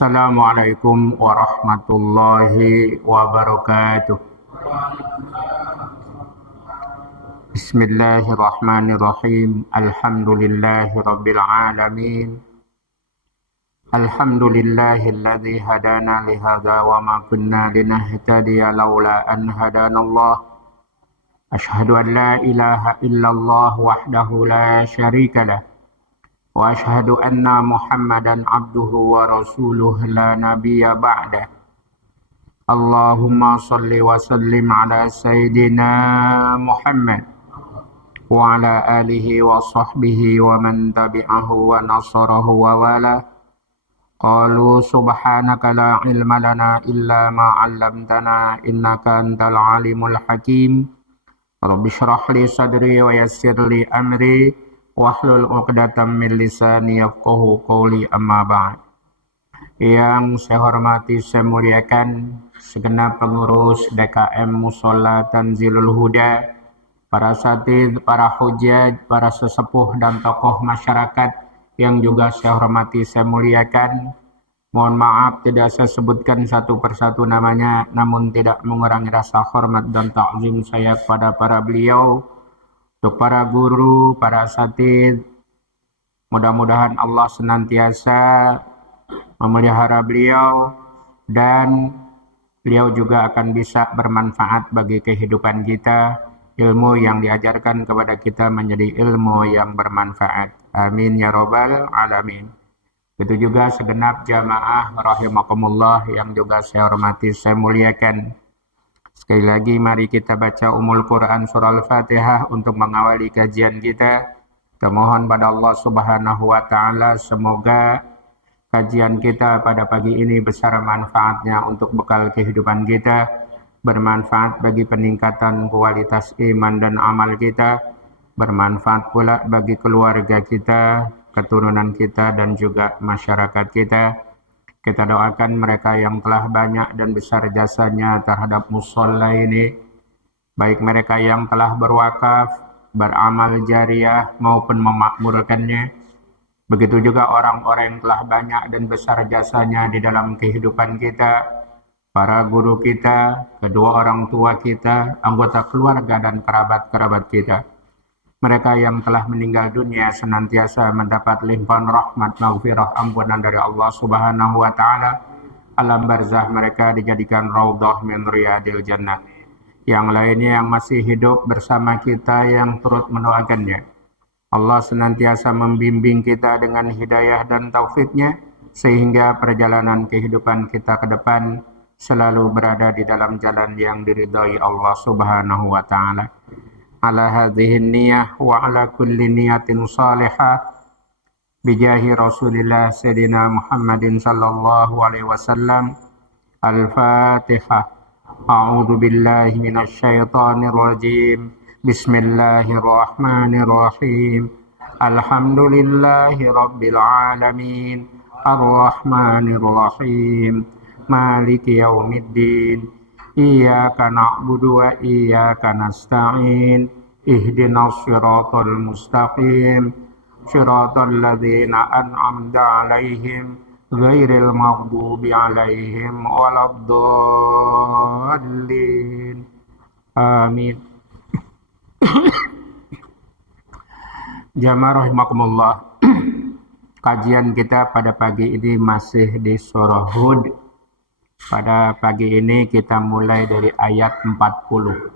Assalamualaikum warahmatullahi wabarakatuh. Bismillahirrahmanirrahim. Alhamdulillahi rabbil alamin. Alhamdulillahilladzi hadana lihadza wa ma kunna linahtadiya laula an hadanallah. Asyhadu an la ilaha illallah wahdahu la syarika lah. Wa asyhadu anna Muhammadan abduhu wa rasuluh la nabiyya ba'dah. Allahumma salli wa sallim ala sayyidina Muhammad wa ala alihi wa sahbihi wa man tabi'ahu wa nasarahu wa wala. Qalu subhanaka la ilma lana illa ma 'allamtana innaka antal alimul hakim. Rabbi shrah li sadri wa yassir li amri wahlul 'uqdatam min lisani yafqahu qawli, amma ba'd. Yang saya hormati, saya muliakan segenap pengurus DKM Mushola Tanzilul Huda, para satid, para hujjaj, para sesepuh dan tokoh masyarakat yang juga saya hormati, saya muliakan. Mohon maaf tidak saya sebutkan satu persatu namanya, namun tidak mengurangi rasa hormat dan ta'zim saya kepada para beliau. Untuk para guru, para asatidz, mudah-mudahan Allah senantiasa memelihara beliau dan beliau juga akan bisa bermanfaat bagi kehidupan kita. Ilmu yang diajarkan kepada kita menjadi ilmu yang bermanfaat. Amin ya rabbal alamin. Itu juga segenap jamaah rahimakumullah yang juga saya hormati, saya muliakan. Sekali lagi mari kita baca Ummul Quran surah Al-Fatihah untuk mengawali kajian kita. Kita mohon pada Allah Subhanahu wa taala semoga kajian kita pada pagi ini besar manfaatnya untuk bekal kehidupan kita, bermanfaat bagi peningkatan kualitas iman dan amal kita, bermanfaat pula bagi keluarga kita, keturunan kita dan juga masyarakat kita. Kita doakan mereka yang telah banyak dan besar jasanya terhadap mushola ini, baik mereka yang telah berwakaf, beramal jariah maupun memakmurkannya. Begitu juga orang-orang yang telah banyak dan besar jasanya di dalam kehidupan kita, para guru kita, kedua orang tua kita, anggota keluarga dan kerabat-kerabat kita. Mereka yang telah meninggal dunia senantiasa mendapat limpahan rahmat, maghfirah, ampunan dari Allah Subhanahu wa taala. Alam barzah mereka dijadikan raudhah min riyadil jannah. Yang lainnya yang masih hidup bersama kita yang turut mendoakannya, Allah senantiasa membimbing kita dengan hidayah dan taufik-Nya sehingga perjalanan kehidupan kita ke depan selalu berada di dalam jalan yang diridhai Allah Subhanahu wa taala. Ala hadhihi niyah wa ala kulli niyatin salihah bijahi Rasulillah Sayyidina Muhammadin sallallahu alaihi wasallam. Al-Fatihah. A'udzu billahi minasy syaithanir rajim. Bismillahirrahmanirrahim. Alhamdulillahi rabbil alamin. Ar-Rahmanir Rahim. Maliki yaumiddin. Iyyaka na'budu wa iyyaka nasta'in. Ihdinas siratal mustaqim. Siratal ladzina an'amta 'alaihim ghairil maghdubi 'alaihim waladdallin. Amin. Jamaah rahimakumullah. Kajian kita pada pagi ini masih di surah Hud. Pada pagi ini kita mulai dari ayat 40.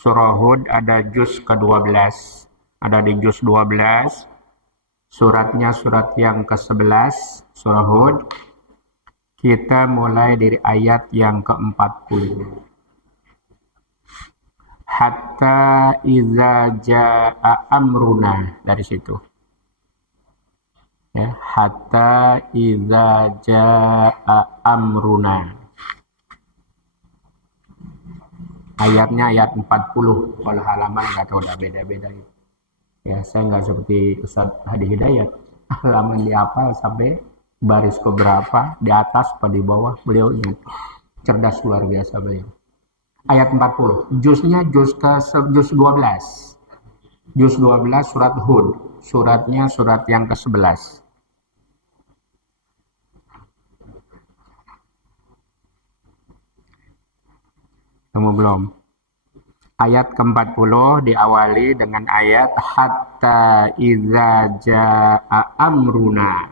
Surah Hud ada juz ke-12. Ada di juz 12. Suratnya surat yang ke-11, surah Hud. Kita mulai dari ayat yang ke-40. Hatta iza jaa amruna, dari situ. Ya, hatta iza jaa amruna. Ayatnya ayat 40. Kalau halaman nggak tahu, udah beda-beda. Ya, saya nggak seperti Ustaz Hadi Hidayat. Halaman dihafal sampai baris keberapa, di atas apa di bawah, beliau ini cerdas luar biasa beliau. Ayat 40. Juznya juz 12. Juz 12 surat Hud. Suratnya surat yang ke-11. Kamu belum? Ayat ke-40 diawali dengan ayat hatta idza jaa amruna.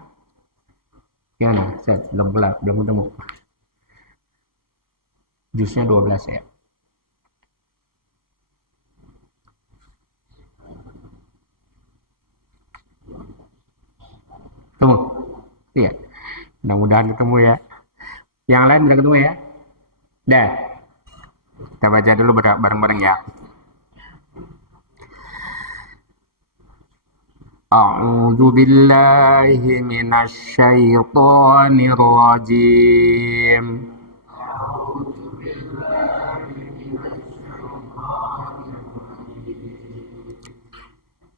Ya nah, belum ketemu. Jusnya 12 ya. Ketemu? Iya. Mudah-mudahan ketemu ya. Yang lain udah ketemu ya? Dah. Kita baca dulu bareng-bareng ya. A'udzu billahi minasy syaithanir rajim.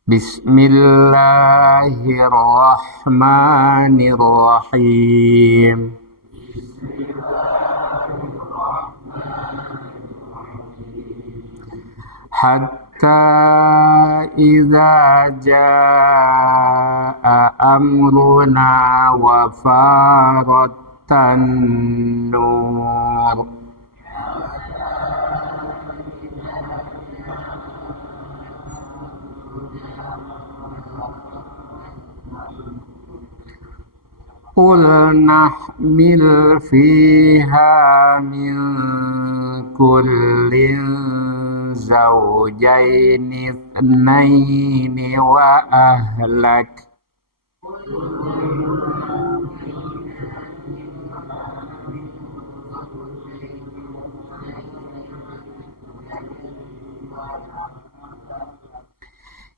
Bismillahirrahmanirrahim. Hatta idza jaa amruna wa faratan nur. Qul nahmil fiha min kullin zawjaini itsnaini wa ahlak.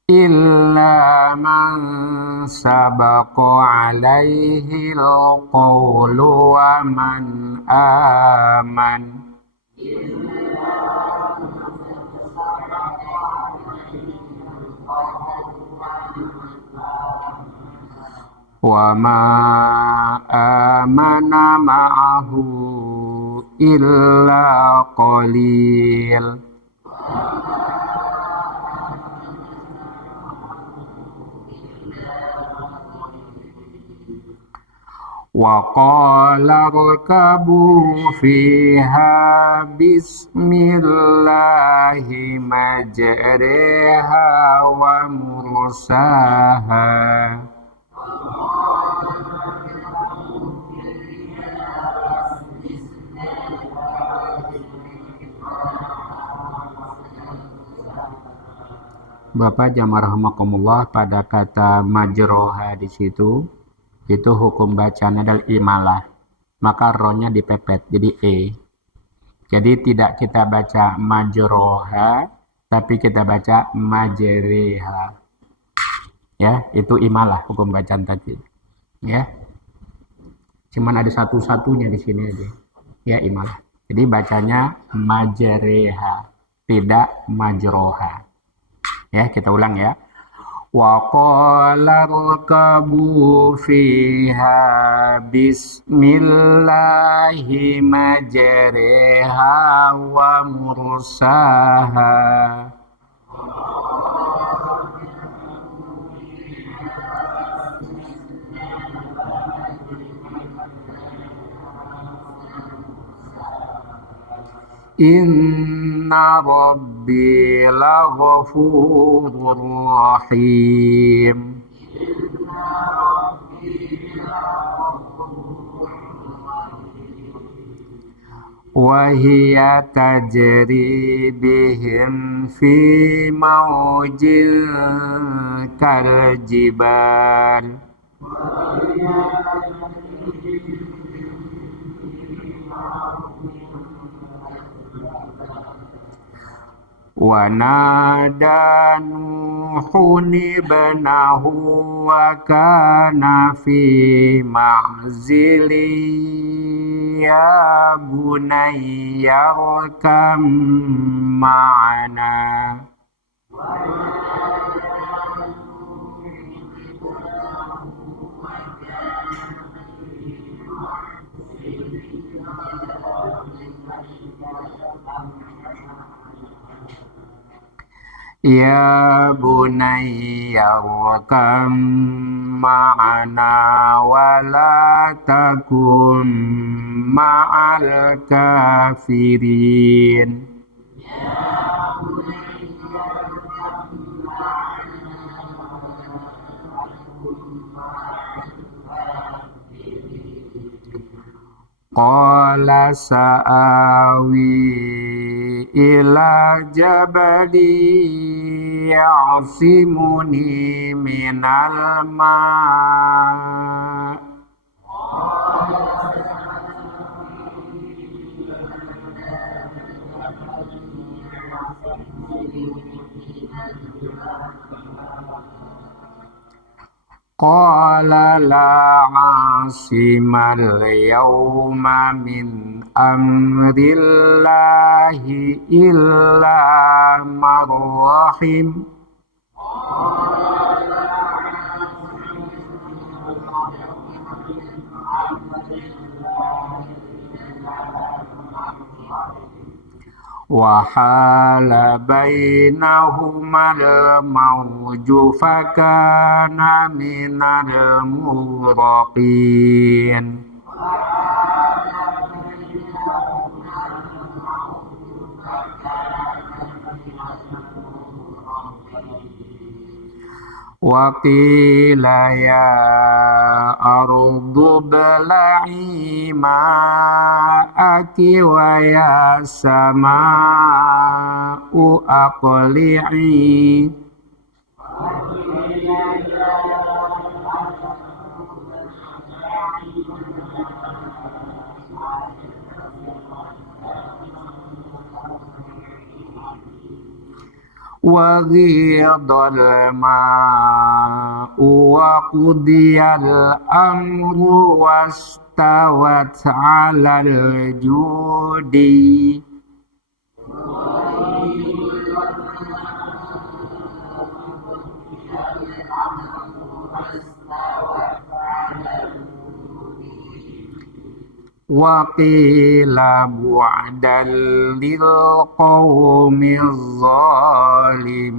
Illa man sabaqa alaihi al-qawlu wa man aman. Wa ma amana ma'ahu illa qalil. Wa qala rkabu fiha bismillahi majriha wa mursaha. Bapak jamaah rahimakumullah, pada kata majroha di situ itu hukum bacanya adalah imalah, maka rohnya dipepet jadi e. Jadi tidak kita baca majroha, tapi kita baca majreha. Ya, itu imalah hukum bacaan tadi. Ya, cuman ada satu-satunya di sini aja. Ya, imalah. Jadi bacanya majreha, tidak majroha. Ya, kita ulang ya. Wa qala rkabu fiha bismillahi majriha wa mursaha. Inna rabbi laghafurur rahim. Wa hiya tajri bihim fi mawjin kal jibal. Wa nada Nuhun ibnahu wa kana fi ma'zili ya bunayya arkam ma'ana. Ya bunayya arkam ma'ana wa la takun ma'al kafirin. Qala sa'awi ila jabali ya'simuni minal ma' Qala la asimal yawma min amrillahi illa marrahim وحال بينهما الموج فكان من المغرقين وقيل يا أرض ابلعي ماءك ويا سماء أقلعي وغيض الماء وقضي الأمر واستوت على الجود وقيل بعدا للقوم الظالمين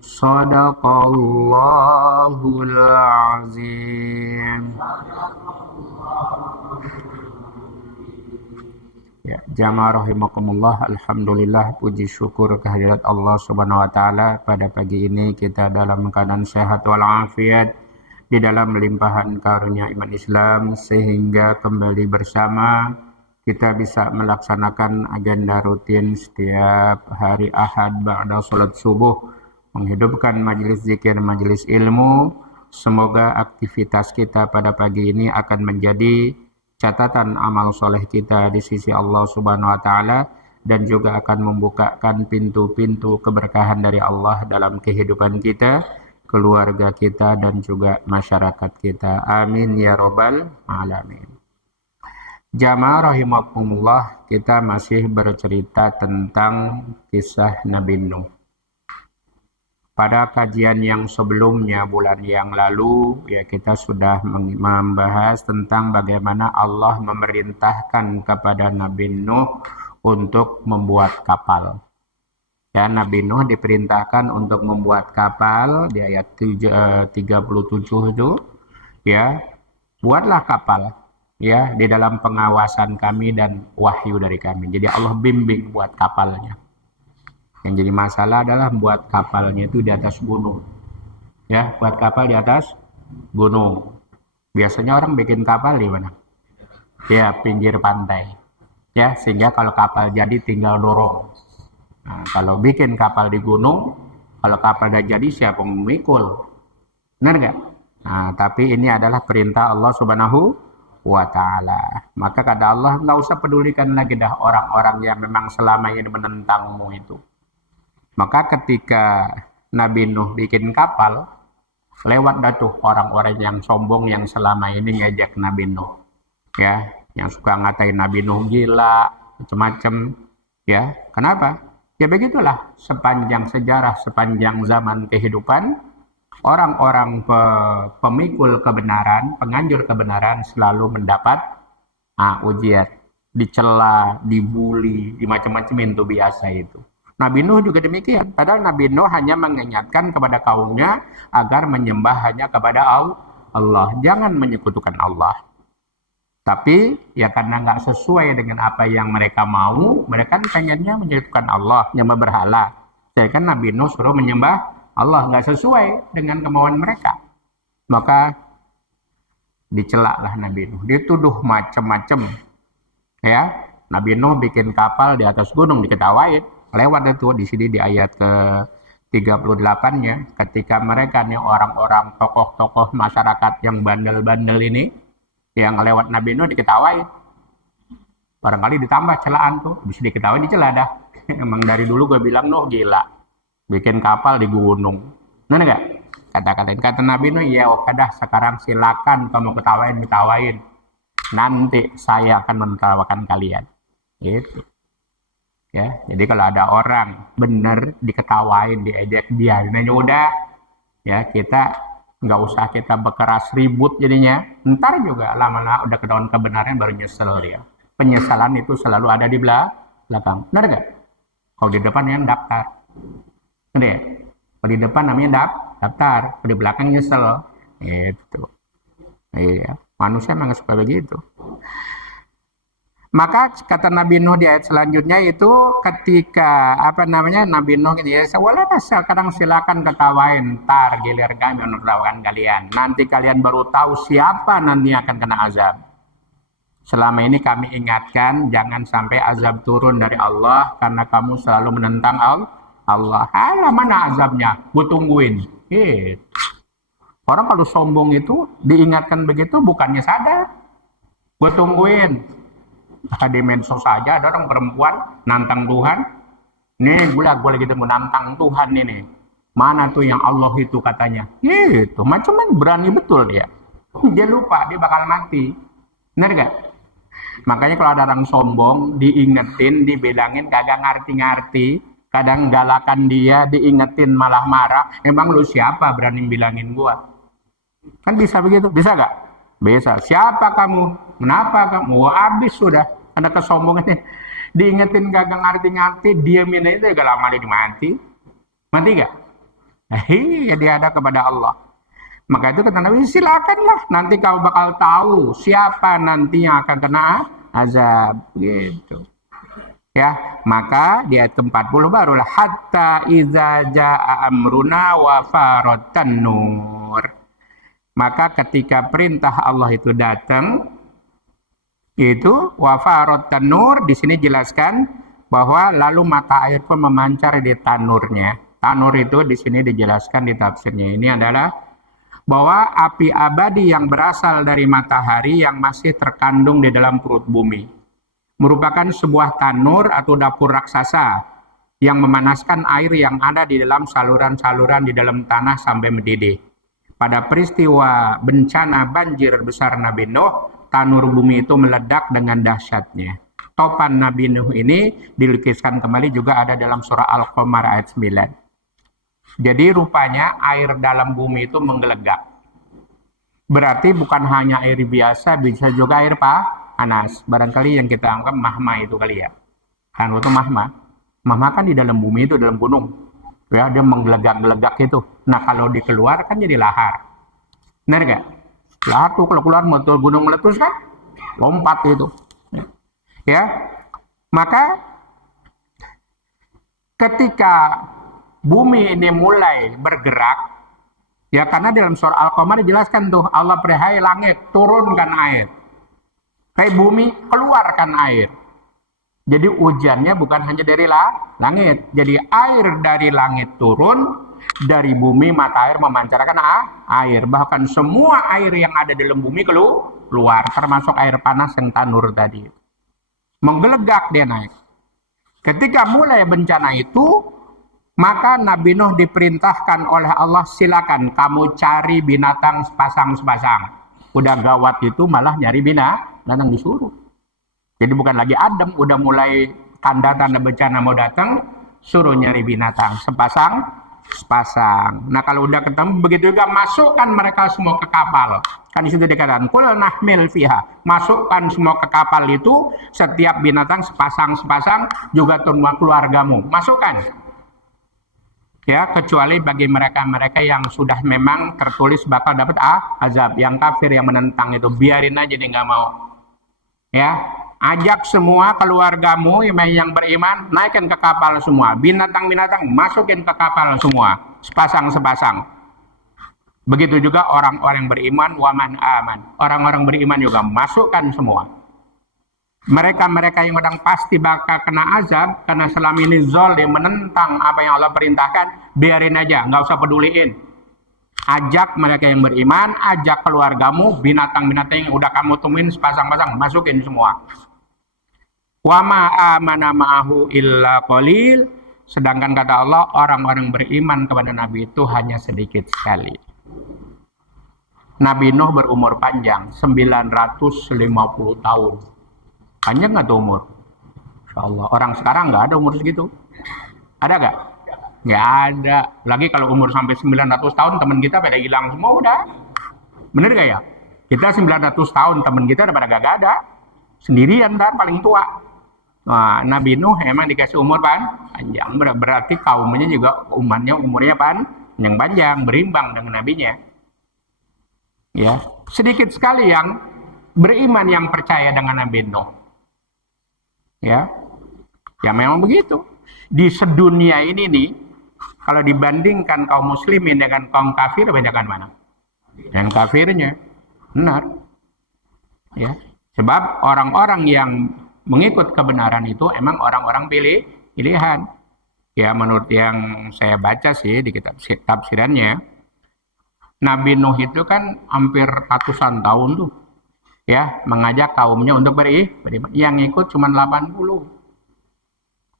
صدق الله العظيم. Ya, jamaah rahimakumullah, alhamdulillah, puji syukur kehadirat Allah Subhanahu wa taala. Pada pagi ini kita dalam keadaan sehat walafiat di dalam limpahan karunia iman Islam, sehingga kembali bersama kita bisa melaksanakan agenda rutin setiap hari Ahad ba'da salat subuh, menghidupkan majelis zikir, majelis ilmu. Semoga aktivitas kita pada pagi ini akan menjadi catatan amal soleh kita di sisi Allah Subhanahu wa taala, dan juga akan membukakan pintu-pintu keberkahan dari Allah dalam kehidupan kita, keluarga kita, dan juga masyarakat kita. Amin ya robbal alamin. Jamaah rahimakumullah, kita masih bercerita tentang kisah Nabi Nuh. Pada kajian yang sebelumnya, bulan yang lalu, ya, kita sudah membahas tentang bagaimana Allah memerintahkan kepada Nabi Nuh untuk membuat kapal. Ya, Nabi Nuh diperintahkan untuk membuat kapal di ayat 37 itu, ya, buatlah kapal, ya, di dalam pengawasan kami dan wahyu dari kami. Jadi Allah bimbing buat kapalnya. Yang jadi masalah adalah buat kapalnya itu di atas gunung. Ya, buat kapal di atas gunung. Biasanya orang bikin kapal di mana? Ya, pinggir pantai. Ya, sehingga kalau kapal jadi tinggal dorong. Nah, kalau bikin kapal di gunung, kalau kapal udah jadi siapa yang memikul? Benar nggak? Nah, tapi ini adalah perintah Allah Subhanahu wa ta'ala. Maka kata Allah, nggak usah pedulikan lagi dah orang-orang yang memang selama ini menentangmu itu. Maka ketika Nabi Nuh bikin kapal, lewat dah tuh orang-orang yang sombong yang selama ini ngejek Nabi Nuh. Ya, yang suka ngatain Nabi Nuh gila, macam-macam. Ya, kenapa? Ya begitulah, sepanjang sejarah, sepanjang zaman kehidupan, orang-orang pemikul kebenaran, penganjur kebenaran selalu mendapat ujian, dicela, dibully, di macam-macam, itu biasa itu. Nabi Nuh juga demikian. Padahal Nabi Nuh hanya mengingatkan kepada kaumnya agar menyembah hanya kepada Allah. Jangan menyekutukan Allah. Tapi ya karena nggak sesuai dengan apa yang mereka mau, mereka pengennya menyekutukan Allah, menyembah berhala. Jadi kan Nabi Nuh suruh menyembah Allah, nggak sesuai dengan kemauan mereka. Maka dicelaklah Nabi Nuh, dituduh macam-macam. Ya, Nabi Nuh bikin kapal di atas gunung, diketawain. Lewat itu di sini di ayat ke 38-nya, ketika mereka nih orang-orang tokoh-tokoh masyarakat yang bandel-bandel ini, yang lewat Nabi Nuh diketawain. Barangkali ditambah celaan tuh, bisa diketawain dicela dah. Emang dari dulu gue bilang Nuh gila, bikin kapal di gunung. Nah enggak? Kata Nabi Nuh, ya oke dah, sekarang silakan kamu ketawain. Nanti saya akan menertawakan kalian. Gitu. Ya, jadi kalau ada orang bener diketawain, diejek, biarin aja udah. Ya, kita nggak usah kita berkeras ribut jadinya. Ntar juga lama-lama udah ketahuan kebenaran baru nyesel dia. Penyesalan itu selalu ada di belakang. Benar nggak? Kalau di depan yang daftar. Benar ya? Kalau di depan namanya daftar, kalau di belakang nyesel. Itu. Iya, manusia memang suka begitu. Maka kata Nabi Nuh di ayat selanjutnya itu ketika Nabi Nuh gitu ya, sekarang silakan ketawain, ntar gilir kami menertawakan kalian. Nanti kalian baru tahu siapa nanti akan kena azab. Selama ini kami ingatkan jangan sampai azab turun dari Allah karena kamu selalu menentang Allah. Alah mana azabnya? Gue tungguin. Gitu. Orang kalau sombong itu diingatkan begitu bukannya sadar. Gue tungguin. Di medsos saja ada orang perempuan nantang Tuhan. Nih gue lagi mau nantang Tuhan ini. Mana tuh yang Allah itu katanya. Gitu, macam-macam berani betul dia. Dia lupa dia bakal mati. Benar gak? Makanya kalau ada orang sombong diingetin, dibilangin kagak ngerti-ngerti. Kadang galakan dia, diingetin malah marah. Emang lu siapa berani bilangin gua? Kan bisa begitu, bisa gak? Bisa. Siapa kamu? Kenapa kamu? Wah, habis sudah. Ada kesombongannya. Diingetin kagak ngerti-ngerti, diamin aja gak lama dia mati. Mati gak? Iya, dia ada kepada Allah. Maka itu kata Nabi, silakanlah. Nanti kau bakal tahu siapa nanti yang akan kena azab. Gitu. Ya, maka di ayat ke-40 barulah hatta iza jaa amruna wa faratan nur. Maka ketika perintah Allah itu datang, itu wafarot tanur, di sini jelaskan bahwa lalu mata air pun memancar di tanurnya. Tanur itu di sini dijelaskan di tafsirnya ini adalah bahwa api abadi yang berasal dari matahari yang masih terkandung di dalam perut bumi merupakan sebuah tanur atau dapur raksasa yang memanaskan air yang ada di dalam saluran-saluran di dalam tanah sampai mendidih. Pada peristiwa bencana banjir besar Nabi Nuh, tanur bumi itu meledak dengan dahsyatnya. Topan Nabi Nuh ini dilukiskan kembali juga ada dalam surah Al-Qamar ayat 9. Jadi rupanya air dalam bumi itu menggelegak. Berarti bukan hanya air biasa, bisa juga air panas. Barangkali yang kita anggap mahma itu kali ya. Kan itu mahma. Mahma kan di dalam bumi itu, dalam gunung. Ya, dia menggelegak-gelegak itu. Nah, kalau dikeluarkan jadi lahar. Benar gak? Lahar tuh kalau keluar betul gunung meletus kan? Lompat itu. Ya. Maka ketika bumi ini mulai bergerak, ya karena dalam surah Al-Qamar dijelaskan tuh Allah perihai langit, turunkan air. Kayak bumi, keluarkan air. Jadi hujannya bukan hanya dari langit. Jadi air dari langit turun, dari bumi mata air memancarkan air. Bahkan semua air yang ada dalam bumi keluar, termasuk air panas yang tanur tadi. Menggelegak dia naik. Ketika mulai bencana itu, maka Nabi Nuh diperintahkan oleh Allah, silakan kamu cari binatang sepasang-sepasang. Udah gawat itu malah nyari binatang disuruh. Jadi bukan lagi adem, udah mulai tanda-tanda bencana mau datang, suruh nyari binatang sepasang sepasang. Nah kalau udah ketemu begitu juga masukkan mereka semua ke kapal. Kan di situ dikatakan kul nahmil fiha. Masukkan semua ke kapal itu setiap binatang sepasang-sepasang juga semua keluargamu. Masukkan. Ya, kecuali bagi mereka-mereka yang sudah memang tertulis bakal dapat azab, yang kafir yang menentang itu biarin aja dia nggak mau. Ya, ajak semua keluargamu yang beriman naikkan ke kapal semua, binatang-binatang masukin ke kapal semua, sepasang-sepasang. Begitu juga orang-orang beriman, waman aman, orang-orang beriman juga masukkan semua. Mereka-mereka yang sedang pasti bakal kena azab karena selama ini zalim menentang apa yang Allah perintahkan, biarin aja, nggak usah peduliin. Ajak mereka yang beriman, ajak keluargamu, binatang-binatang yang udah kamu temuin sepasang-pasang, masukin semua. Wa ma amana ma'ahu illa qalil. Sedangkan kata Allah, orang-orang beriman kepada Nabi itu hanya sedikit sekali. Nabi Nuh berumur panjang, 950 tahun. Panjang nggak tuh umur? Insya Allah. Orang sekarang nggak ada umur segitu. Ada nggak? Nggak ada. Lagi kalau umur sampai 900 tahun, teman kita pada hilang semua udah. Bener gak ya? Kita 900 tahun, teman kita udah pada gak ada. Sendirian dan paling tua. Nah, Nabi Nuh emang dikasih umur panjang. Berarti kaumnya juga umatnya umurnya yang panjang, berimbang dengan nabinya. Ya, sedikit sekali yang beriman yang percaya dengan Nabi Nuh. Ya memang begitu. Di sedunia ini nih, kalau dibandingkan kaum muslimin dengan kaum kafir, bedakan mana? Yang kafirnya, benar. Ya, sebab orang-orang yang mengikut kebenaran itu emang orang-orang pilihan. Ya, menurut yang saya baca sih di kitab tafsirannya, Nabi Nuh itu kan hampir ratusan tahun tuh. Ya, mengajak kaumnya untuk beriman. Yang ikut cuma 80.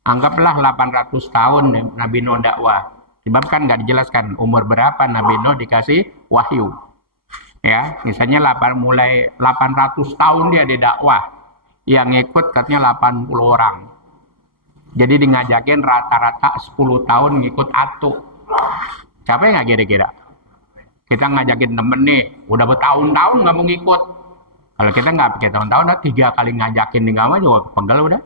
Anggaplah 800 tahun Nabi Nuh dakwah. Sebab kan nggak dijelaskan umur berapa Nabi Nuh dikasih wahyu. Ya, misalnya mulai 800 tahun dia didakwah. Yang ikut katanya 80 orang. Jadi ngajakin rata-rata 10 tahun ngikut atu. Capek nggak kira-kira? Kita ngajakin temen nih, udah bertahun-tahun nggak mau ngikut. Kalau kita nggak pakai tahun-tahun, 3 kali ngajakin di kamar juga pegel udah.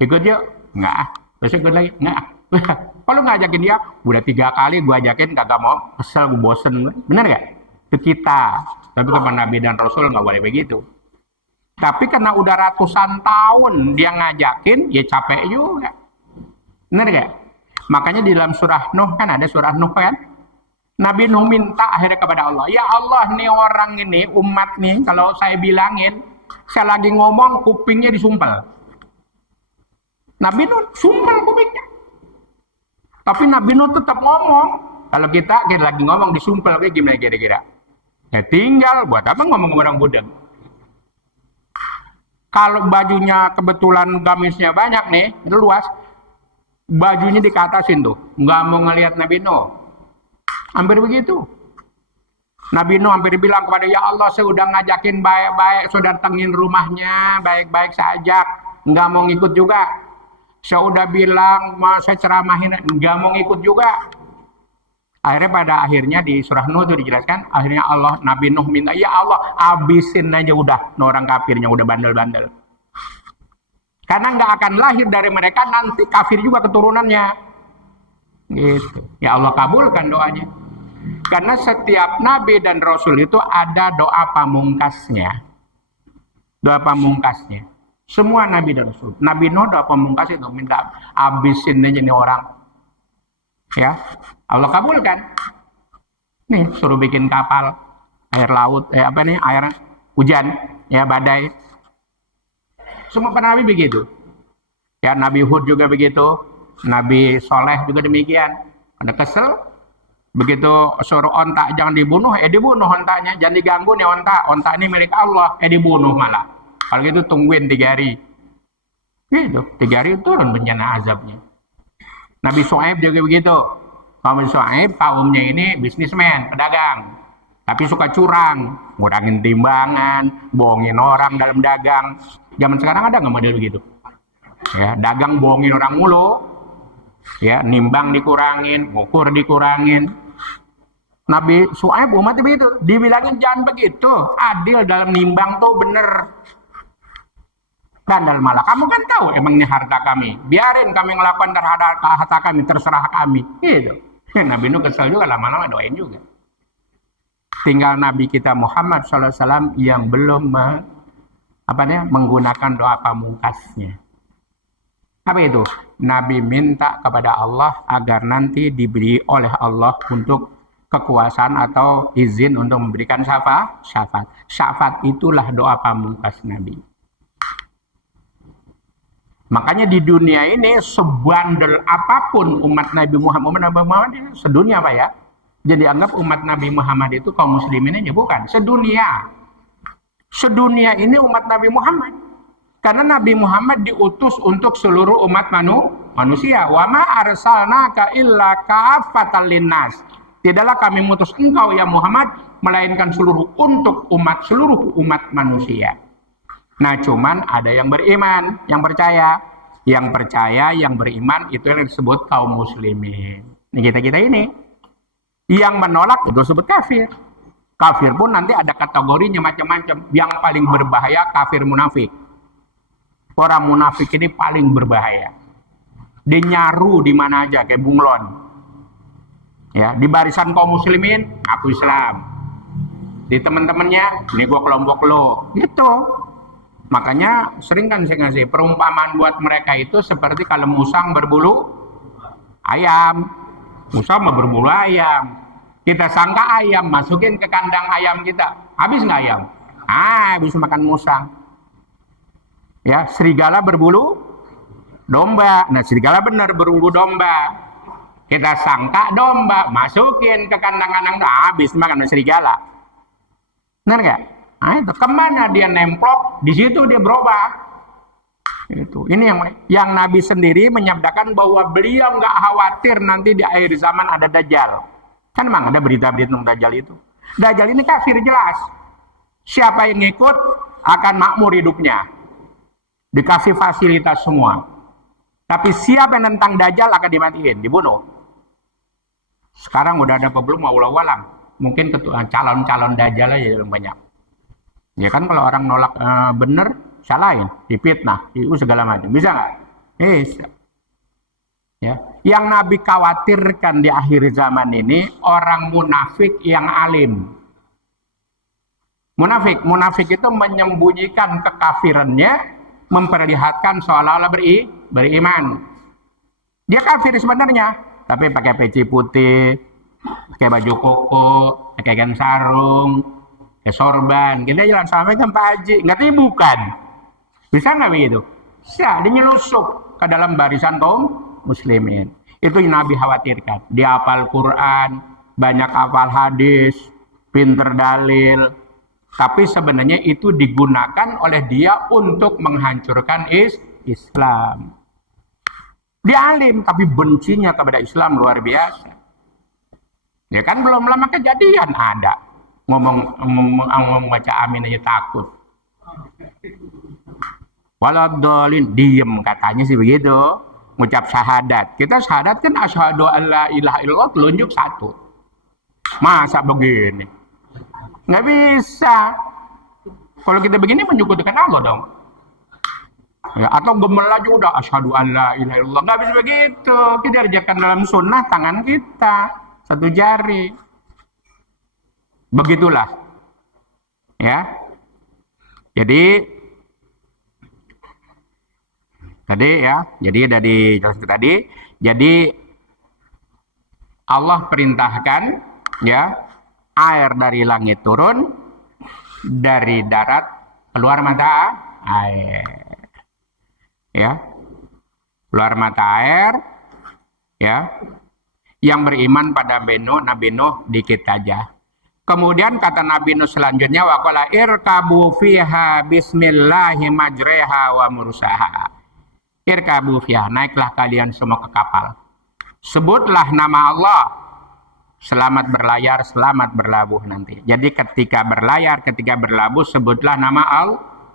Ikut yuk, nggak. Terus ikut lagi, nggak. Kalau ngajakin dia, udah 3 kali gue ajakin kagak mau, kesel, gue bosen. Bener nggak? Itu kita. Tapi kepada Nabi dan Rasul nggak boleh begitu. Tapi karena udah ratusan tahun dia ngajakin, ya capek juga. Bener nggak? Makanya di dalam surah Nuh kan ada surah Nuh kan? Nabi Nuh minta akhirnya kepada Allah, ya Allah nih orang ini, umat nih, kalau saya bilangin, saya lagi ngomong kupingnya disumpel. Nabi Nuh sumpel kupingnya. Tapi Nabi Nuh tetap ngomong. Kalau kita lagi ngomong disumpel, kayak gimana kira-kira? Ya tinggal, buat apa ngomong orang budeng? Kalau bajunya kebetulan gamisnya banyak nih, itu luas, bajunya dikatasin tuh, nggak mau ngelihat Nabi Nuh. Hampir begitu. Nabi Nuh hampir bilang kepada, ya Allah saya udah ngajakin baik-baik, saya datengin rumahnya, baik-baik saya ajak, nggak mau ngikut juga. Saya udah bilang, saya ceramahin, nggak mau ngikut juga. Akhirnya pada akhirnya di surah Nuh itu dijelaskan, akhirnya Allah, Nabi Nuh minta, ya Allah habisin aja udah orang kafirnya, udah bandel-bandel. Karena nggak akan lahir dari mereka nanti kafir juga keturunannya. Gitu. Ya Allah kabulkan doanya. Karena setiap nabi dan rasul itu ada doa pamungkasnya. Doa pamungkasnya. Semua nabi dan rasul. Nabi Nuh doa pamungkas itu minta habisin aja nih orang. Ya, Allah kabulkan. Nih suruh bikin kapal, air laut, air hujan, ya badai. Semua para nabi begitu. Ya Nabi Hud juga begitu. Nabi Soleh juga demikian. Ada kesel. Begitu suruh onta jangan dibunuh, dibunuh ontanya. Jangan diganggu nih onta. Onta ini milik Allah, dibunuh malah. Kalau gitu tungguin 3 hari. Gitu, 3 hari turun bencana azabnya. Nabi Shu'aib juga begitu. Nabi Shu'aib kaumnya ini bisnismen, pedagang. Tapi suka curang, ngurangin timbangan, bohongin orang dalam dagang. Zaman sekarang ada nggak model begitu? Ya, dagang bohongin orang mulu. Ya, nimbang dikurangin, ukur dikurangin. Nabi Syuaib umat begitu, dibilangin jangan begitu, adil dalam nimbang tuh bener. Bandel malah, kamu kan tahu emang ini harta kami, biarin kami ngelakukan terhadap harta kami, terserah kami. Gitu. Nabi Nuh kesel juga, lama-lama doain juga. Tinggal Nabi kita Muhammad SAW yang belum menggunakan doa pamungkasnya. Apa itu? Nabi minta kepada Allah agar nanti diberi oleh Allah untuk kekuasaan atau izin untuk memberikan syafaat. Syafaat itulah doa pamungkas Nabi. Makanya di dunia ini sebandel apapun umat Nabi Muhammad itu sedunia Pak ya. Jadi anggap umat Nabi Muhammad itu kaum muslimin aja, bukan, sedunia. Sedunia ini umat Nabi Muhammad. Karena Nabi Muhammad diutus untuk seluruh umat manusia. Wa ma arsalnaka illa kafatan linnas. Tidaklah kami mengutus engkau ya Muhammad melainkan seluruh umat manusia. Nah, cuman ada yang beriman, yang percaya. Yang percaya, yang beriman itu yang disebut kaum muslimin. Ini kita ini. Yang menolak itu disebut kafir. Kafir pun nanti ada kategorinya macam-macam. Yang paling berbahaya kafir munafik. Orang munafik ini paling berbahaya. Dia nyaru di mana aja kayak bunglon. Ya, di barisan kaum muslimin aku Islam. Di teman-temannya, ini gua kelompok lo. Gitu. Makanya sering kan saya ngasih perumpamaan buat mereka itu seperti kalau musang berbulu ayam. Musang berbulu ayam. Kita sangka ayam, masukin ke kandang ayam kita. Habis nggak ayam? Habis makan musang. Ya, serigala berbulu domba. Nah, serigala benar berbulu domba. Kita sangka domba, masukin ke kandang-kandang, habis makan serigala. Benar nggak? Nah, itu kemana dia nemplok, di situ dia berubah. Itu. Ini yang Nabi sendiri menyabdakan bahwa beliau nggak khawatir nanti di akhir zaman ada Dajjal. Kan memang ada berita-berita tentang Dajjal itu. Dajjal ini kafir jelas. Siapa yang ikut akan makmur hidupnya. Dikasih fasilitas semua. Tapi siapa yang tentang Dajjal akan dimatiin, dibunuh. Sekarang udah ada apa belum? Wallahu alam. Mungkin calon-calon Dajjal aja yang banyak. Ya kan kalau orang nolak bener, salahin, dipitnah, itu segala macam. Bisa nggak? Bisa. Ya. Yang Nabi khawatirkan di akhir zaman ini orang munafik yang alim. Munafik itu menyembunyikan kekafirannya, memperlihatkan seolah-olah beriman. Dia kafir sebenarnya, tapi pakai peci putih, pakai baju koko, pakai kain sarung, sorban, kita jalan sampaikan Pak Haji, ngerti bukan? Bisa nggak begitu? Bisa, dia nyelusup ke dalam barisan kaum muslimin. Itu yang Nabi khawatirkan. Dia hafal Quran, banyak hafal hadis, pinter dalil, tapi sebenarnya itu digunakan oleh dia untuk menghancurkan Islam. Dia alim, tapi bencinya kepada Islam luar biasa. Ya kan belum lama kejadian ada. Ngomong baca amin aja takut. Waladhdallin, diem katanya sih begitu. Ngucap syahadat. Kita syahadat kan asyhadu alla ilaha illallah, telunjuk satu. Masa begini? Nggak bisa. Kalau kita begini menyekutukan Allah dong. Ya, atau gemelaju udah asyhadu alla ilaha illallah. Nggak bisa begitu. Kita kerjakan dalam sunnah tangan kita. Satu jari. Begitulah, ya. Jadi dari tadi, jadi Allah perintahkan, ya, air dari langit turun, dari darat keluar mata air, ya, keluar mata air, ya. Yang beriman pada Nabi Nuh dikit aja. Kemudian kata Nabi Nuh selanjutnya, waqala irkabu fiha bismillahi majreha wa mursaha. Irkabu fiha, naiklah kalian semua ke kapal. Sebutlah nama Allah. Selamat berlayar, selamat berlabuh nanti. Jadi ketika berlayar, ketika berlabuh, sebutlah nama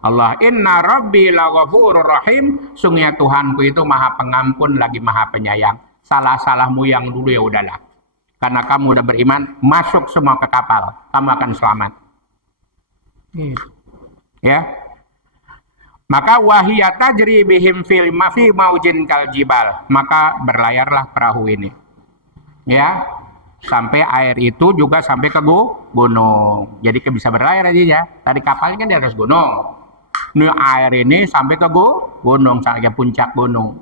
Allah. Inna rabbi laghafurur rahim. Sungguh Tuhanku itu maha pengampun lagi maha penyayang. salah-salahmu yang dulu ya udahlah. Karena kamu udah beriman, masuk semua ke kapal, kamu akan selamat. Ya. Maka wahiyat tajri bihim fil mafi maujin kal jibal. Maka berlayarlah perahu ini. Ya. Sampai air itu juga sampai ke gunung. Jadi bisa berlayar aja ya. Tadi kapalnya kan di atas gunung. Ini air ini sampai ke gunung, sampai ke puncak gunung.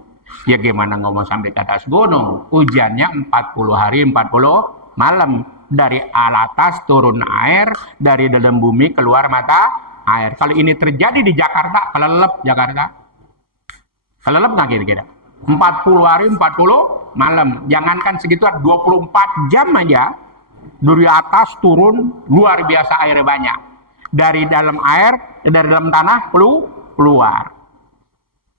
Ya gimana nggak mau sampai ke atas gunung? Hujannya 40 hari 40 malam. Dari atas turun air, dari dalam bumi keluar mata air. Kalau ini terjadi di Jakarta, kelelep Jakarta. Kelelep nggak kira-kira? 40 hari 40 malam. Jangankan segitu, 24 jam aja. Dari atas turun, luar biasa air banyak. Dari dalam air, dari dalam tanah keluar.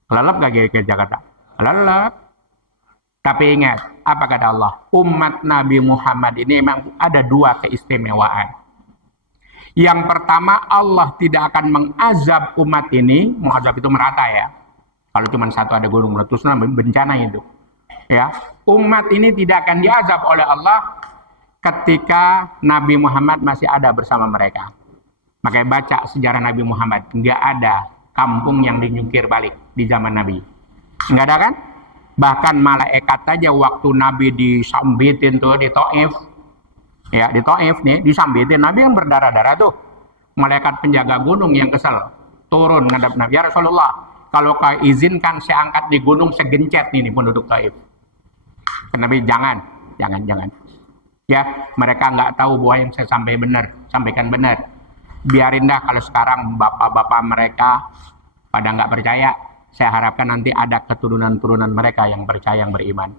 Kelelep nggak kira-kira Jakarta? Kelelep. Tapi ingat, apa kata Allah? Umat Nabi Muhammad ini memang ada dua keistimewaan. Yang pertama, Allah tidak akan mengazab umat ini. Mengazab itu merata ya. Kalau cuma satu ada gunung meletus, bencana itu. Ya, umat ini tidak akan diazab oleh Allah ketika Nabi Muhammad masih ada bersama mereka. Makanya baca sejarah Nabi Muhammad, nggak ada kampung yang dinyungkir balik di zaman Nabi. Nggak ada kan? Bahkan malaikat aja waktu Nabi disambitin tuh di Taif. Ya, di Taif nih, disambitin. Nabi yang berdarah-darah tuh. Malaikat penjaga gunung yang kesel. Turun ngadap Nabi. Ya Rasulullah, kalau kau izinkan saya angkat di gunung, segencet nih penduduk Taif. Nabi, jangan. Ya, mereka nggak tahu bahwa yang saya sampaikan benar. Biarin dah kalau sekarang bapak-bapak mereka pada nggak percaya. Saya harapkan nanti ada keturunan-turunan mereka yang percaya, yang beriman.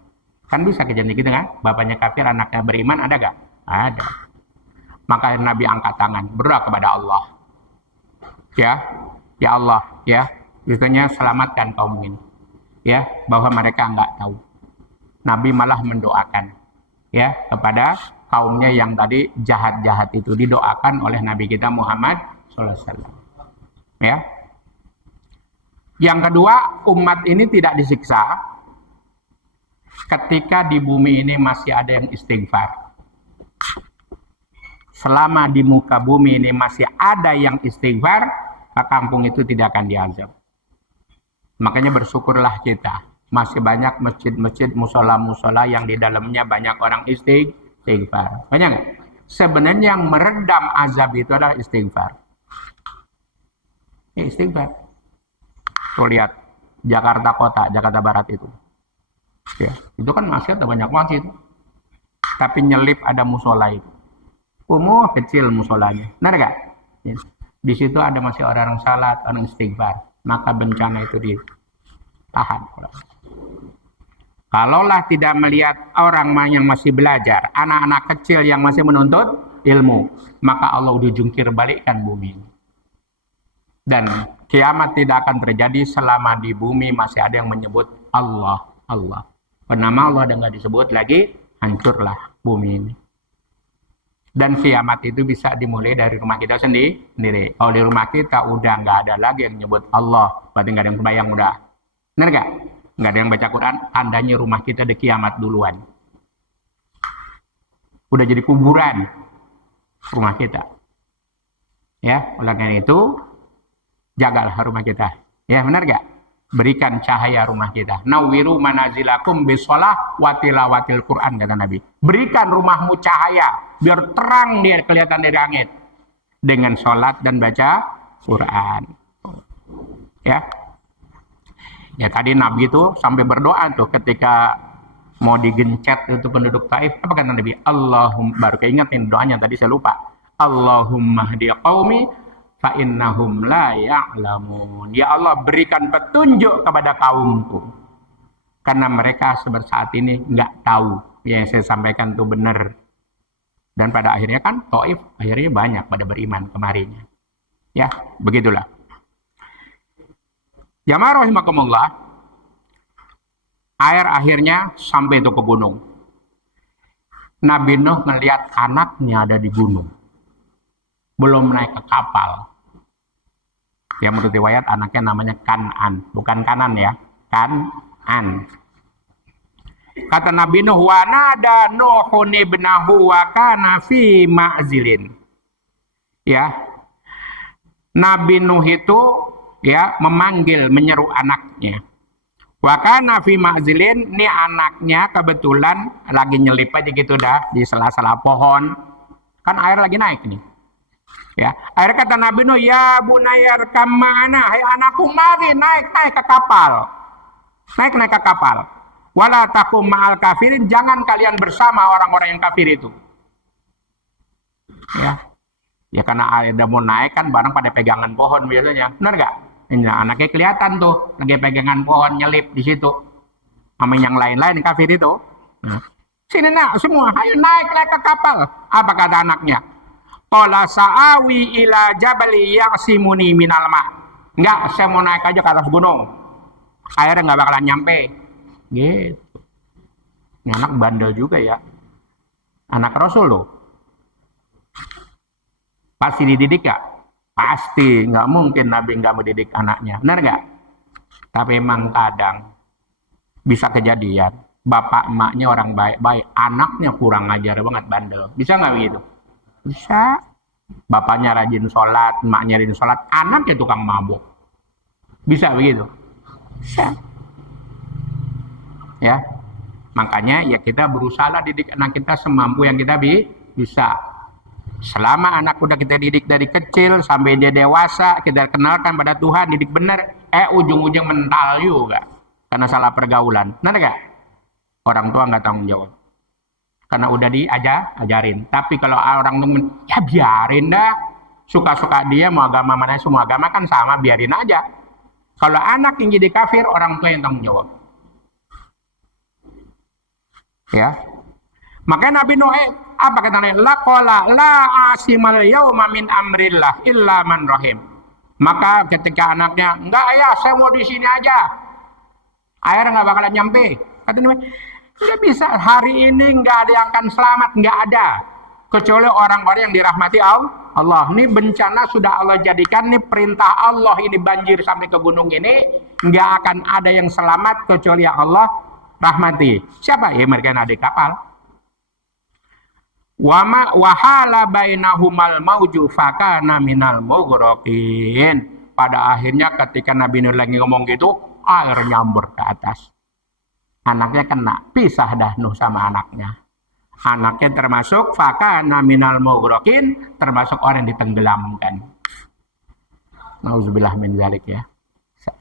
Kan bisa kejadian gitu kan? Bapaknya kafir, anaknya beriman, ada gak? Ada. Maka Nabi angkat tangan, berdoa kepada Allah. Ya Allah, ya, istilahnya selamatkan kaum ini. Ya, bahwa mereka nggak tahu. Nabi malah mendoakan, ya, kepada kaumnya yang tadi jahat-jahat itu, didoakan oleh Nabi kita Muhammad SAW. Ya. Yang kedua, umat ini tidak disiksa ketika di bumi ini masih ada yang istighfar. Selama di muka bumi ini masih ada yang istighfar, kampung itu tidak akan diazab. Makanya bersyukurlah kita. Masih banyak masjid-masjid, musola-musola yang di dalamnya banyak orang istighfar. Banyak nggak? Sebenarnya yang meredam azab itu adalah istighfar. Istighfar. Tuh lihat, Jakarta Kota, Jakarta Barat itu. Ya, itu kan masih ada banyak masjid. Tapi nyelip ada musola itu. Kecil musolanya. Benar gak? Ya. Di situ ada masih orang salat, orang istighfar. Maka bencana itu ditahan. Kalaulah tidak melihat orang yang masih belajar, anak-anak kecil yang masih menuntut ilmu, maka Allah udah jungkir balikkan bumi. Dan kiamat tidak akan terjadi selama di bumi masih ada yang menyebut Allah. Nama Allah dan nggak disebut lagi, hancurlah bumi ini. Dan kiamat itu bisa dimulai dari rumah kita sendiri. Kalau di rumah kita udah nggak ada lagi yang nyebut Allah, berarti nggak ada yang kebayang udah. Benar nggak? Nggak ada yang baca Quran, tandanya rumah kita di kiamat duluan. Udah jadi kuburan rumah kita. Ya, oleh karena itu jagalah rumah kita. Ya, benar nggak? Berikan cahaya rumah kita. Nawiru manazilakum bisolah watilawatil Quran, kata Nabi. Berikan rumahmu cahaya, biar terang dia kelihatan dari langit. Dengan sholat dan baca Quran. Ya. Ya tadi Nabi itu sampai berdoa tuh ketika mau digencet itu penduduk Taif. Apa kata Nabi? Allahumma, baru keingetin doanya tadi saya lupa. Allahumma hdi qaumi fa innahum la ya'lamun. Ya Allah, berikan petunjuk kepada kaumku karena mereka saat ini nggak tahu. Ya, yang saya sampaikan itu benar. Dan pada akhirnya kan Taif akhirnya banyak pada beriman kemarinnya. Ya, begitulah. Jamaah rahimakumullah, air akhirnya sampai itu ke gunung. Nabi Nuh melihat anaknya ada di gunung, belum naik ke kapal. Ya, menurut riwayat anaknya namanya Kan'an, bukan Kanan ya, Kan'an. Kata Nabi Nuh, wa nada Nuhun ibnahu wa kana fi ma'zilin. Ya. Nabi Nuh itu ya memanggil, menyeru anaknya. Wa kana fi ma'zilin, ini anaknya kebetulan lagi nyelip aja gitu dah di sela-sela pohon. Kan air lagi naik nih. Ya, akhirnya kata Nabi Nuh, ya bunayar kamana, hai anakku mari naik ke kapal. Naik ke kapal. Wala takum ma'al kafirin, jangan kalian bersama orang-orang yang kafir itu. Ya. Ya karena ada mau naik kan bareng pada pegangan pohon biasanya. Benar gak? Ini anaknya kelihatan tuh lagi pegangan pohon nyelip di situ. Sama yang lain-lain kafir itu. Nah, sini nak semua, ayo naik ke kapal. Apa kata anaknya? Qala sa'awi ila jabali ya'simuni minal ma'. Enggak, saya mau naik aja ke atas gunung. Airnya enggak bakalan nyampe. Gitu. Ini anak bandel juga ya. Anak Rasul loh. Pasti dididik ya? Pasti. Enggak mungkin Nabi enggak mendidik anaknya. Benar enggak? Tapi emang kadang bisa kejadian. Bapak emaknya orang baik-baik. Anaknya kurang ajar banget, bandel. Bisa enggak begitu? Bisa. Bapaknya rajin sholat, emaknya rajin sholat, anaknya tukang mabuk. Bisa begitu? Bisa. Ya. Makanya ya kita berusaha didik anak kita semampu yang kita bisa. Selama anak udah kita didik dari kecil sampai dia dewasa, kita kenalkan pada Tuhan, didik benar, ujung-ujung mental juga. Karena salah pergaulan. Benar gak? Orang tua nggak tanggung jawab. Karena udah diajarin. Tapi kalau orang nungguin, ya biarin dah. Suka-suka dia, mau agama mana, semua agama kan sama, biarin aja. Kalau anak yang jadi kafir, orang tua yang tanggung jawab. Ya. Makanya Nabi Nuh, apa katanya? Laqala la asimal yauma min amrillah illa man rahim. Maka ketika anaknya, enggak ayah, saya mau di sini aja. Air nggak bakalan nyampe. Kata Nabi, nggak bisa, hari ini nggak ada yang akan selamat, nggak ada. Kecuali orang-orang yang dirahmati Allah. Ini bencana sudah Allah jadikan, ini perintah Allah, ini banjir sampai ke gunung ini, nggak akan ada yang selamat kecuali yang Allah rahmati. Siapa? Ya mereka yang ada di kapal. Wahala bainahumal mauju fakana minal mughraqin. Pada akhirnya ketika Nabi Nuh lagi ngomong gitu, air nyambur ke atas. Anaknya kena, pisah dah Nuh sama anaknya. Anaknya termasuk fakana minal mughraqin, termasuk orang yang ditenggelamkan. Nauzubillah min zalik ya.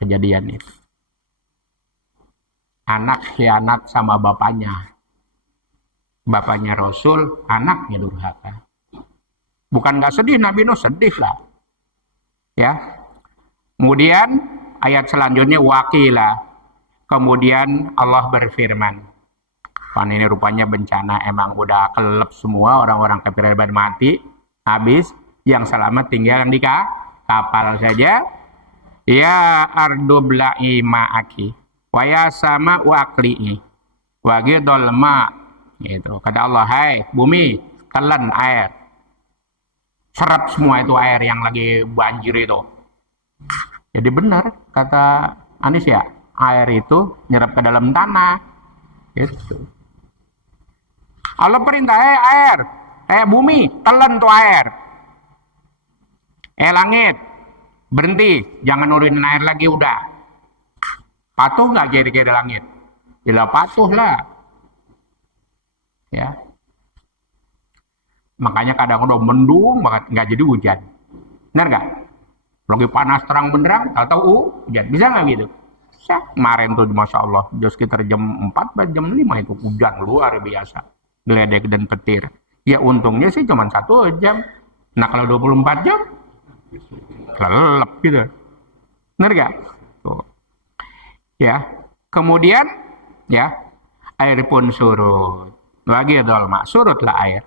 Kejadian itu. Anak khianat sama bapaknya. Bapaknya Rasul, anaknya durhaka. Bukan nggak sedih, Nabi Nuh sedih lah. Ya. Kemudian ayat selanjutnya waqilah. Kemudian Allah berfirman. Pan ini rupanya bencana, emang udah kelep semua orang-orang kafir mati, habis, yang selamat tinggal di kapal saja. Ya ardu bla'i ma'aki wa ya sama waqli'i wa ghidal ma'. Gitu. Kata Allah, hai bumi, telan air. Serap semua itu air yang lagi banjir itu. Jadi benar kata Anis ya, air itu nyerap ke dalam tanah. Gitu. Allah perintah, air, bumi, telan tuh air. Langit, berhenti, jangan nurunin air lagi udah. Patuh nggak kira-kira langit? Jelas patuh lah. Ya. Makanya kadang udah mendung banget, nggak jadi hujan. Benar nggak? Lagi panas terang benderang, tahu hujan. Bisa nggak gitu? Bisa. Kemarin tuh Masya Allah, sekitar jam 4 jam 5 itu hujan luar biasa. Geledek dan petir. Ya untungnya sih cuma 1 jam. Nah kalau 24 jam, lelep gitu. Benar nggak? Tuh. Ya. Kemudian, ya, air pun surut. Lagi dolma, surutlah air.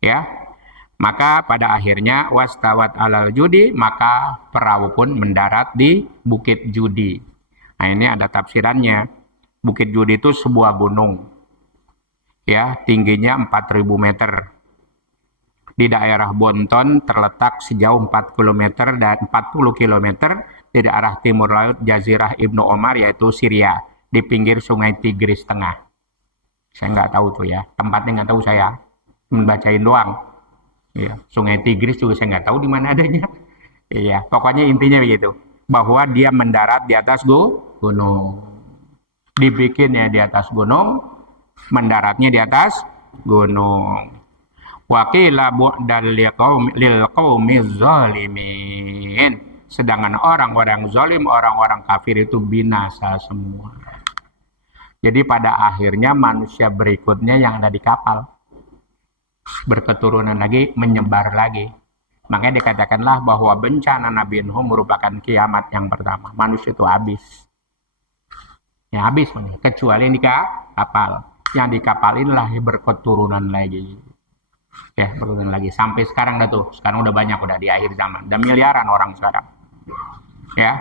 Ya. Maka pada akhirnya wastawat alal judi, maka perahu pun mendarat di Bukit Judi. Nah, ini ada tafsirannya. Bukit Judi itu sebuah gunung. Ya, tingginya 4000 meter. Di daerah Bonton terletak sejauh 4 km dan 40 km di arah timur laut Jazirah Ibnu Omar, yaitu Syria, di pinggir Sungai Tigris Tengah. Saya nggak tahu tuh ya, tempatnya nggak tahu saya, membacain doang. Ya, Sungai Tigris juga saya nggak tahu di mana adanya. Iya, pokoknya intinya begitu, bahwa dia mendarat di atas gunung, dibikin ya di atas gunung, mendaratnya di atas gunung. Wakila bu'dal lil qaumi zalimin. Sedangkan orang-orang zalim, orang-orang kafir itu binasa semua. Jadi pada akhirnya manusia berikutnya yang ada di kapal berketurunan lagi, menyebar lagi. Makanya dikatakanlah bahwa bencana Nabi Nuh merupakan kiamat yang pertama. Manusia itu habis. Ya habis, kecuali di kapal. Yang di kapal inilah berketurunan lagi. Ya, berketurunan lagi. Sampai sekarang dah tuh. Sekarang udah banyak, udah di akhir zaman. Dan miliaran orang sekarang. Ya.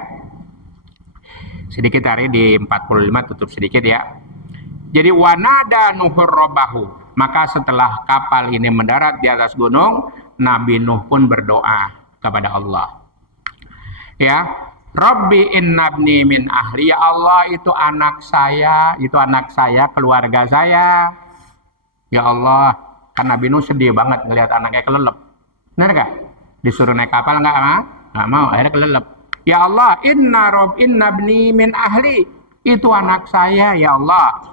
Sedikit hari di 45 tutup sedikit ya. Jadi wanada nuhur robahu. Maka setelah kapal ini mendarat di atas gunung, Nabi Nuh pun berdoa kepada Allah. Ya, Rabbi innabni min ahli. Ya Allah, itu anak saya, keluarga saya. Ya Allah, kan Nabi Nuh sedih banget ngelihat anaknya kelelep. Benar gak? Disuruh naik kapal nggak mau, akhirnya kelelep. Ya Allah, innabni min ahli. Itu anak saya, ya Allah.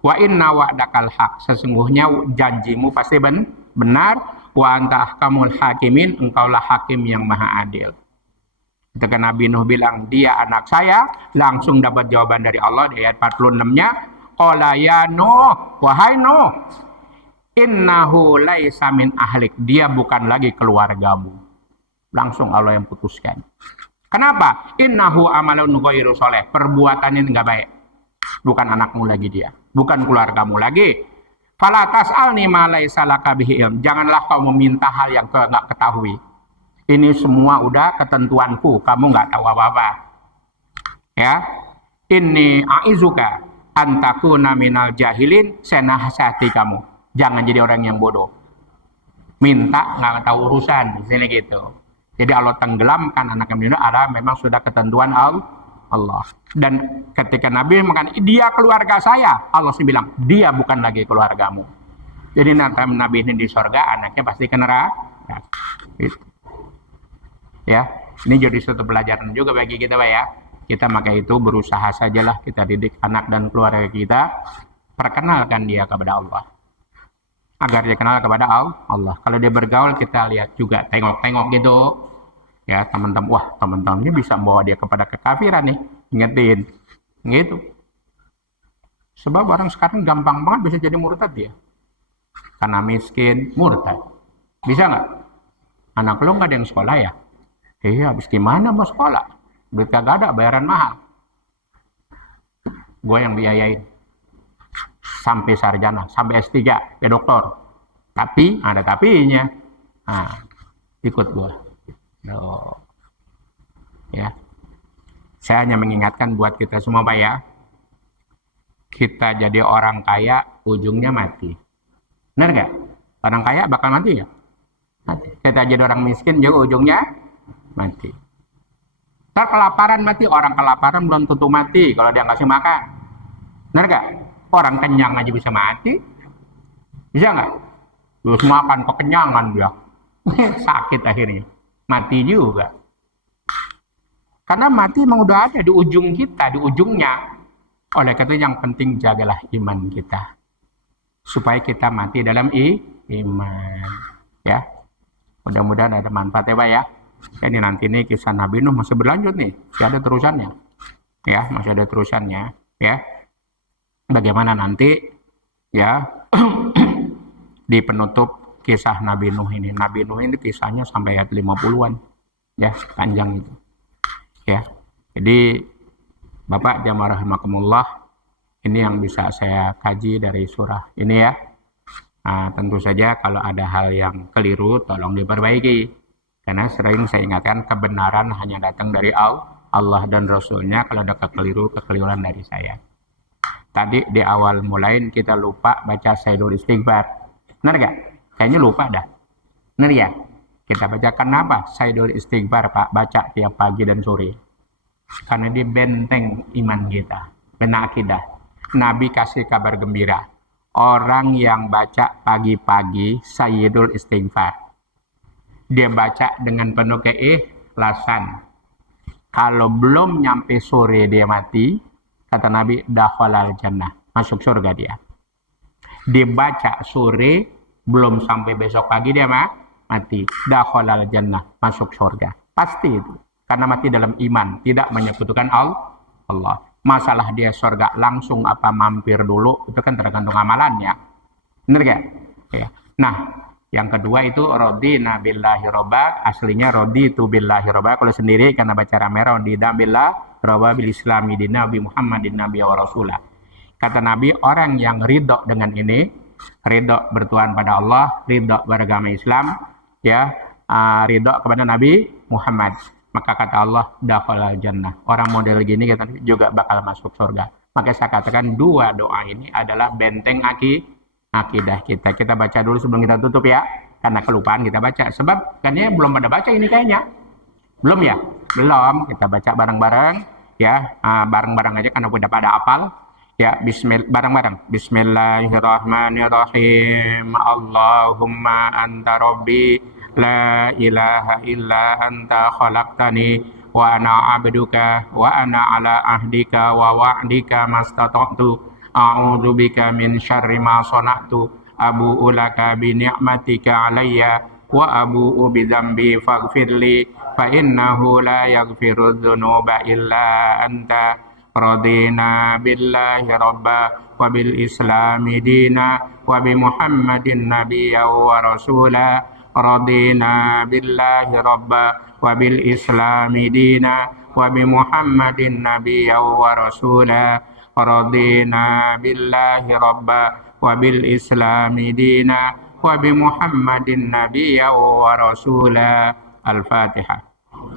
Wa inna wa'dakal haq. Sesungguhnya janjimu pasti benar. Wa anta ahkamul hakimin. Engkaulah hakim yang maha adil. Ketika Nabi Nuh bilang dia anak saya, langsung dapat jawaban dari Allah di ayat 46-nya. Qala ya Nuh, wahai Nuh, innahu laisa min ahlik. Dia bukan lagi keluargamu. Langsung Allah yang putuskan. Kenapa? Innahu amalun ghairu soleh. Perbuatannya enggak baik. Bukan anakmu lagi dia. Bukan keluargamu lagi. Fala tas'alni ma laisa laka bihi ilm. Janganlah kau meminta hal yang kau enggak ketahui. Ini semua udah ketentuanku. Kamu enggak tahu apa-apa. Ya. Inni a'izuka antakuna minal jahilin. Saya nasihati kamu. Jangan jadi orang yang bodoh. Minta enggak tahu urusan. Di sini gitu. Jadi Allah tenggelamkan anak Nabi Nuh adalah memang sudah ketentuan Allah. Dan ketika Nabi mengatakan dia keluarga saya, Allah sih bilang dia bukan lagi keluargamu. Jadi nanti Nabi ini di sorga, anaknya pasti ke neraka. Ya, ini jadi suatu pelajaran juga bagi kita, Pak ya. Kita maka itu berusaha sajalah kita didik anak dan keluarga kita, perkenalkan dia kepada Allah. Agar dia kenal kepada Allah. Kalau dia bergaul kita lihat juga, tengok-tengok gitu. Ya teman-teman, wah teman-temannya bisa membawa dia kepada kekafiran nih, ingetin, gitu. Sebab orang sekarang gampang banget bisa jadi murtad dia, karena miskin murtad. Bisa nggak? Anak lo nggak ada yang sekolah ya? Iya, habis gimana mau sekolah? Duit kagak ada, bayaran mahal. Gue yang biayain sampai sarjana, sampai S3, ya doktor. Tapi ada tapinya. Nah, ikut gue. Oh. Ya, saya hanya mengingatkan buat kita semua Pak ya, kita jadi orang kaya ujungnya mati. Benar nggak? Orang kaya bakal mati ya? Mati. Kita jadi orang miskin juga ujungnya mati. Ntar kelaparan mati, orang kelaparan belum tentu mati kalau dia ngasih makan. Benar nggak? Orang kenyang aja bisa mati, bisa nggak? Terus makan kekenyangan dia, sakit akhirnya. Mati juga. Karena mati memang udah ada di ujung kita, di ujungnya. Oleh karena itu yang penting jagalah iman kita. Supaya kita mati dalam iman. Ya. Mudah-mudahan ada manfaatnya Pak ya. Ini nanti nih kisah Nabi Nuh masih berlanjut nih. Masih ada terusannya. Ya, masih ada terusannya. Ya. Bagaimana nanti ya di penutup kisah Nabi Nuh ini. Nabi Nuh ini kisahnya sampai ayat 50-an. Ya, panjang itu. Ya. Jadi Bapak jamaah rahimakumullah, ini yang bisa saya kaji dari surah ini ya. Nah, tentu saja kalau ada hal yang keliru tolong diperbaiki. Karena sering saya ingatkan kebenaran hanya datang dari Allah dan Rasulnya. Kalau ada kekeliruan dari saya. Tadi di awal mulai kita lupa baca Sayyidul Istighfar. Benar gak? Kayaknya lupa dah. Benar ya? Kita baca kenapa? Sayyidul Istighfar Pak. Baca tiap pagi dan sore. Karena dia benteng iman kita. Benar akidah. Nabi kasih kabar gembira. orang yang baca pagi-pagi Sayyidul Istighfar. Dia baca dengan penuh keikhlasan. Kalau belum nyampe sore dia mati, kata Nabi, dakhalal jannah, masuk surga dia. Dia baca sore, belum sampai besok pagi dia mati, dakhalal jannah, masuk surga. Pasti itu. Karena mati dalam iman, tidak menyekutukan Allah. Masalah dia surga langsung apa mampir dulu, itu kan tergantung amalannya. Benar gak? Ya. Nah, yang kedua itu radina billahi robba, aslinya raditu billahi robba. Kalau sendiri karena baca rame radina billahi robba bil islami di Nabi Muhammadin Nabi wa Rasulah. Kata Nabi, orang yang ridho dengan ini, ridho bertuhan pada Allah, ridho beragama Islam, ya, ridho kepada Nabi Muhammad. Maka kata Allah, dakhalal jannah. Orang model gini kata Nabi juga bakal masuk surga. Maka saya katakan dua doa ini adalah benteng akidah kita. Kita baca dulu sebelum kita tutup ya. Karena kelupaan kita baca. Sebab kayaknya belum pada baca ini kayaknya. Belum ya? Belum. Kita baca bareng-bareng. Ya, bareng-bareng aja karena udah pada hafal. Ya, bareng-bareng. Bismillahirrahmanirrahim. Allahumma anta rabbi la ilaha illa anta khalaqtani wa ana abduka wa ana ala ahdika wa wa'dika mastata'tu a'udzu bika min syarri ma sana'tu abu'u laka bi ni'matika alayya wa abu'u bi dzambi faghfirli fa innahu la yaghfiru dzunuba illa anta radina billahi rabba wa bil islami dina wa bi muhammadin nabiyya wa rasula radina billahi rabba wa bil islami dina wa bi muhammadin nabiyya wa rasula radina billahi rabba wa bil islami dina wa bi muhammadin nabiyya wa rasula. Al-Fatihah.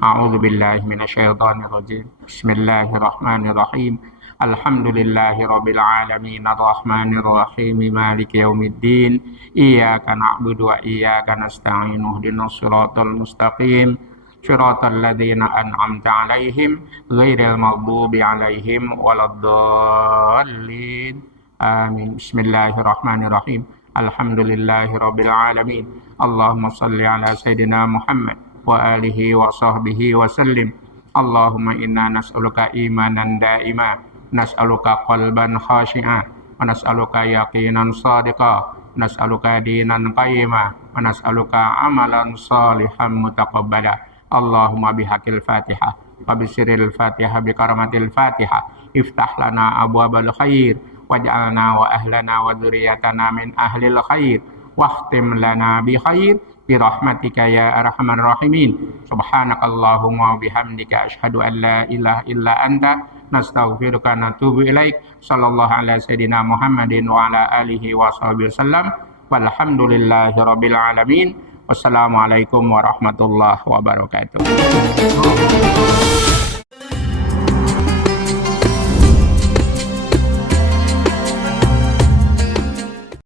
A'udzu billahi minasyaitonir rajim. Bismillahirrahmanirrahim. Alhamdulillahi rabbil alamin arrahmanir rahim maliki yaumiddin iyyaka na'budu wa iyyaka nasta'in ihdinas siratal mustaqim siratal ladzina an'amta 'alaihim ghairil maghdubi 'alaihim waladdallin. Amin. Bismillahirrahmanirrahim. Alhamdulillahi rabbil alamin. Allahumma shalli ala sayidina Muhammad wa alihi wa sahbihi wa sallim. Allahumma inna nas'aluka imanan daima, nas'aluka qalban khashi'a, wa nas'aluka yaqinan sadiqa, nas'aluka dinan qayyima, wa nas'aluka amalan salihan mutaqabbala. Allahumma bihaqil Fatihah wa bisiril Fatihah bi karamatil Fatihah iftah lana abwabal khair waj'alna wa ahlana wa dzurriyyatana min ahlil khair wahtim lana bi khair bi rahmatika ya arhamar rahimin. Subhanakallahumma wa bihamdika asyhadu an la ilaha illa anta nastaghfiruka wa natubu ilaik. Sallallahu ala sayidina Muhammadin wa ala alihi wa sahbihi wasallam. Walhamdulillahi rabbil alamin. Wassalamualaikum warahmatullahi wabarakatuh.